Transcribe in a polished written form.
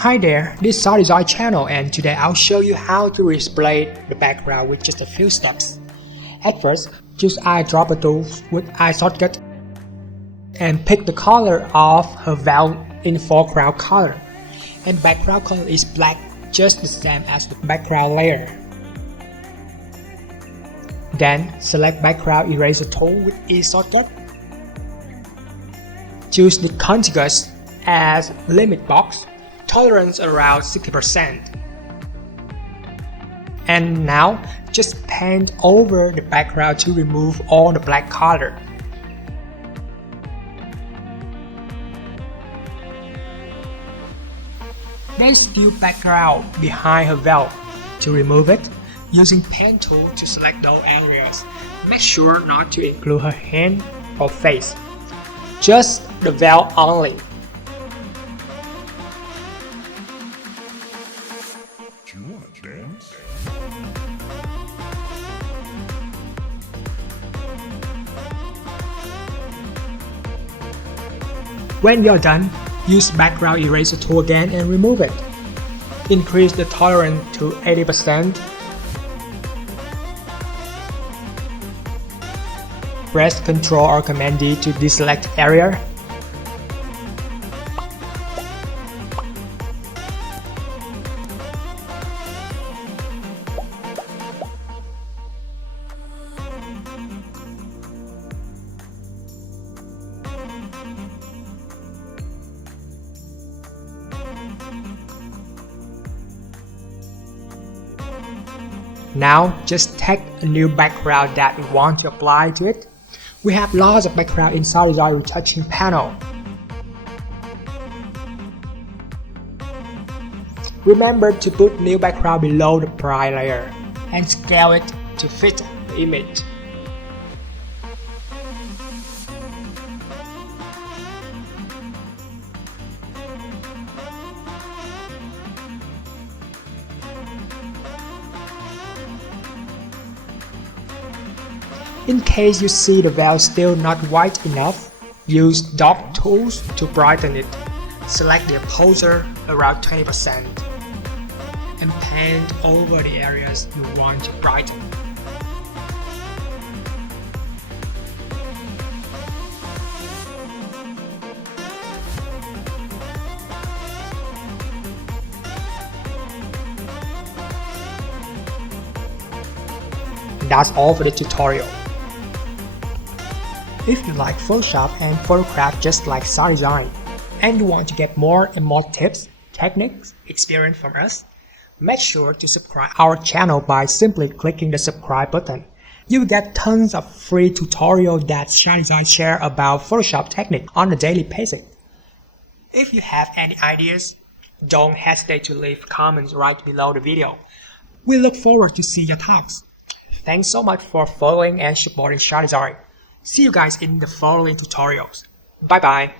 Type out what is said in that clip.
Hi there, this is SADESIGN channel, and today I'll show you how to display the background with just a few steps. At first, choose eyedropper tool with eye shortcut and pick the color of her veil in foreground color. And background color is black, just the same as the background layer. Then select background eraser tool with E shortcut. Choose the contiguous as limit box, tolerance around 60%. And now just paint over the background to remove all the black color. Then skew background behind her veil. To remove it, using pen tool to select those areas. Make sure not to include her hand or face, just the veil only. When you're done, use background eraser tool again and remove it. Increase the tolerance to 80%. Press Ctrl or Command D to deselect area. Now just take a new background that you want to apply to it. We have lots of background in SADESIGN retouching panel. Remember to put new background below the prior layer and scale it to fit the image. In case you see the veil still not white enough, use dark tools to brighten it. Select the opposer around 20% and paint over the areas you want to brighten. That's all for the tutorial. If you like Photoshop and photograph just like SADESIGN, and you want to get more and more tips, techniques, experience from us, make sure to subscribe our channel by simply clicking the subscribe button. You will get tons of free tutorials that SADESIGN share about Photoshop technique on a daily basis. If you have any ideas, don't hesitate to leave comments right below the video. We look forward to see your thoughts. Thanks so much for following and supporting SADESIGN. See you guys in the following tutorials. Bye bye.